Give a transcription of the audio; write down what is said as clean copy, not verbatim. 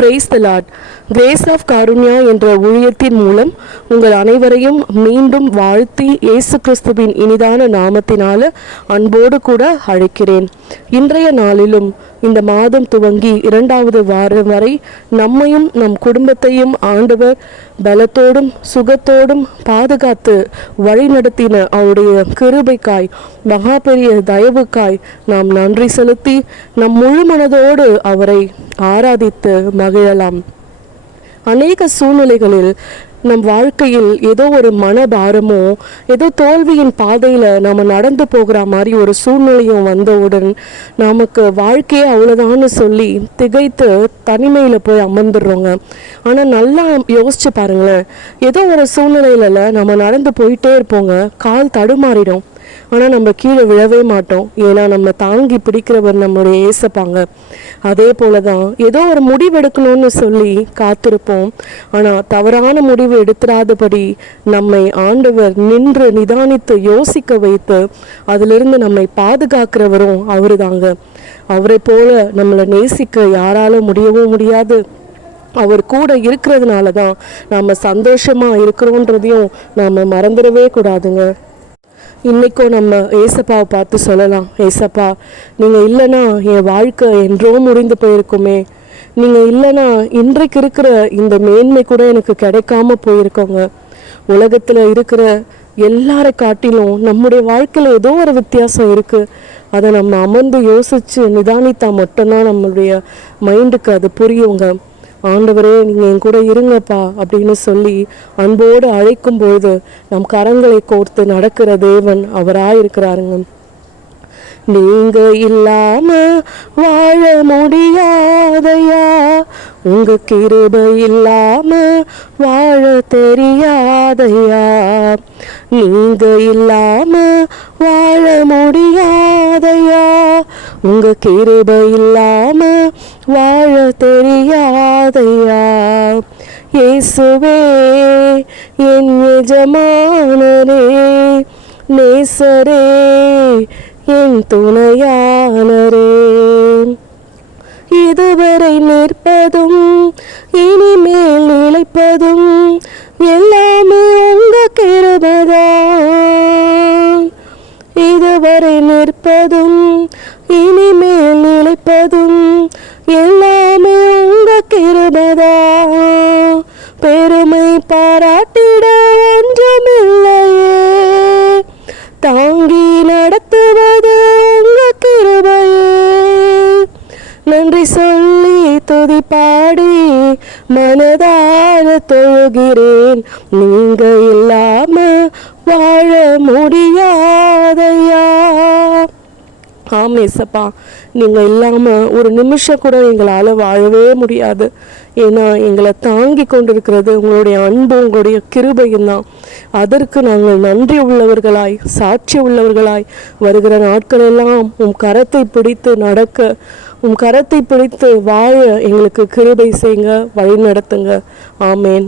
Price the Lord. Grace of Karunya என்ற ஊழியத்தின் மூலம் உங்கள் அனைவரையும் மீண்டும் வாழ்த்தி இயேசு கிறிஸ்துவின் இனிதான நாமத்தினால அன்போடு கூட அழைக்கிறேன். இன்றைய நாளிலும் இந்த மாதம் துவங்கி 2வது வாரம் வரை நம்மையும் நம் குடும்பத்தையும் ஆண்டவர் பலத்தோடும் சுகத்தோடும் பாதுகாத்து வழிநடத்தின அவருடைய கிருபைக்காய் மகா பெரிய தயவுக்காய் நாம் நன்றி செலுத்தி நம் முழு மனதோடு அவரை ஆராதித்து மகிழலாம். அநேக சூழ்நிலைகளில் நம் வாழ்க்கையில் ஏதோ ஒரு மனபாரமோ ஏதோ தோல்வியின் பாதையில் நம்ம நடந்து போகிற மாதிரி ஒரு சூழ்நிலையும் வந்தவுடன் நமக்கு வாழ்க்கையே அவ்வளோதான்னு சொல்லி திகைத்து தனிமையில் போய் அமர்ந்துடுறோங்க. ஆனால் நல்லா யோசிச்சு பாருங்களேன், ஏதோ ஒரு சூழ்நிலையில நம்ம நடந்து போயிட்டே இருப்போங்க, கால் தடுமாறிடும். ஆனால் நம்ம கீழே விழவே மாட்டோம். ஏன்னா நம்ம தாங்கி பிடிக்கிறவர் நம்மளுடைய ஏசப்பாங்க. அதே போல தான் ஏதோ ஒரு முடிவு எடுக்கணும்னு சொல்லி காத்திருப்போம். ஆனால் தவறான முடிவு எடுத்துடாதபடி நம்மை ஆண்டவர் நின்று நிதானித்து யோசிக்க வைத்து அதிலிருந்து நம்மை பாதுகாக்கிறவரும் அவரு தாங்க. அவரை போல நம்மளை நேசிக்க யாராலும் முடியவும் முடியாது. அவர் கூட இருக்கிறதுனால தான் நாம் சந்தோஷமாக இருக்கிறோன்றதையும் நாம் மறந்துடவே கூடாதுங்க. இன்றைக்கும் நம்ம ஏசப்பாவை பார்த்து சொல்லலாம், ஏசப்பா நீங்கள் இல்லைன்னா என் வாழ்க்கை என்றோ முடிந்து போயிருக்குமே, நீங்கள் இல்லைன்னா இன்றைக்கு இருக்கிற இந்த மேன்மை கூட எனக்கு கிடைக்காம போயிருக்கோங்க. உலகத்தில் இருக்கிற எல்லாரை காட்டிலும் நம்முடைய வாழ்க்கையில் ஏதோ ஒரு வித்தியாசம் இருக்குது. அதை நம்ம அமர்ந்து யோசித்து நிதானித்தா மட்டும்தான் நம்மளுடைய மைண்டுக்கு அது புரியுங்க. ஆண்டவரே நீங்கள் என் கூட இருங்கப்பா அப்படின்னு சொல்லி அன்போடு அழைக்கும் பொழுது நம் கரங்களை கோர்த்து நடக்கிற தேவன் அவராயிருக்கிறாருங்க. நீங்க இல்லாம வாழ முடியாதையா, உங்க கிருபை இல்லாம வாழ தெரியாதையா, நீங்க இல்லாம வாழ முடியாதையா, உங்க கிருபை இல்லாம வாழ தெரியாதையா. இயேசுவே என் எஜமானரே, நேசரே என் துணையானரே, இதுவரை நிற்பதும் இனிமேல் நிலைப்பதும் எல்லாமே உங்க கிருபைதான். இதுவரை நிற்பதும் இனிமேல் நிலைப்பதும் எல்லாமே உங்க கிருபைதான். பெருமை பாராட்டிட ஒன்றுமில்லையே, தாங்கி நடத்துவது உங்க கிருபையே. நன்றி சொல்லி துதி பாடி மனதார தொழுகிறேன், நீங்க இல்லாம வாழ முடியாதையா. ஆமேசப்பா, நீங்கள் இல்லாமல் ஒரு நிமிஷம் கூட எங்களால் வாழவே முடியாது. ஏன்னா எங்களை தாங்கி கொண்டிருக்கிறது உங்களுடைய அன்பு, உங்களுடைய கிருபையும் தான். அதற்கு நாங்கள் நன்றி உள்ளவர்களாய் சாட்சி உள்ளவர்களாய் வருகிற நாட்களெல்லாம் உம் கரத்தை பிடித்து நடக்க, உம் கரத்தை பிடித்து வாழ எங்களுக்கு கிருபை செய்யுங்க, வழி நடத்துங்க. ஆமேன்.